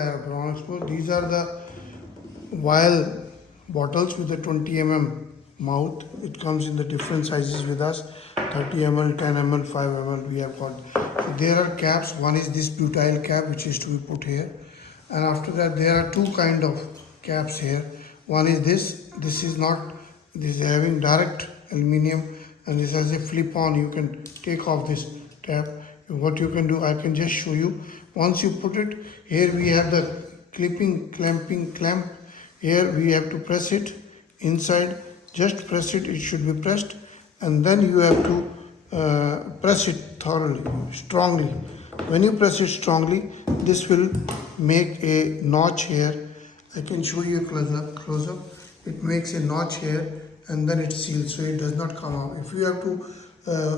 Abron. These are the vial bottles with the 20 mouth. It comes in the different sizes with us, 30 ml, 10 ml, 5 ml we have got. So there are caps. One is this butyl cap which is to be put here, and after that there are two kind of caps here. One is this is not, this is having direct aluminium, and this has a flip on. You can take off this tab. What you can do, I can just show you. Once you put it here, we have the clamping clamp. Here we have to press it inside. Just press it, it should be pressed, and then you have to press it thoroughly, strongly. When you press it strongly, this will make a notch here. I can show you a close up. It makes a notch here, and then it seals, so it does not come out. If you have to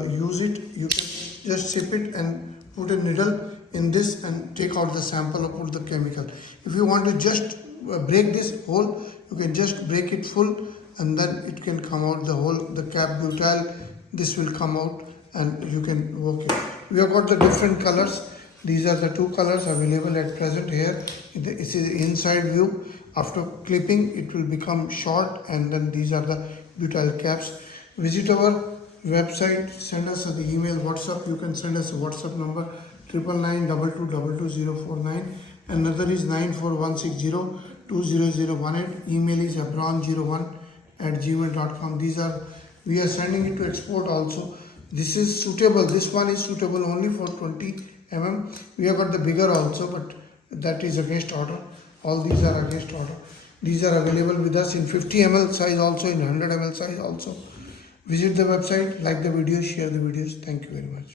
use it, you can just sip it and put a needle in this and take out the sample or put the chemical. If you want to just break this hole, you can just break it full, and then it can come out the whole, the cap butyl, this will come out and you can work it. We have got the different colors. These are the two colors available at present here. This is inside view. After clipping, it will become short, and then these are the butyl caps. Visit our website, send us the email, WhatsApp. You can send us a WhatsApp number 99922222049. Another is 94160200018. Email is abron01@gmail.com. These are, we are sending it to export also. This is suitable. This one is suitable only for 20 mm. We have got the bigger also, but that is against order. All these are against order. These are available with us in 50 ml size also, in 100 ml size also. Visit the website, like the video, share the videos. Thank you very much.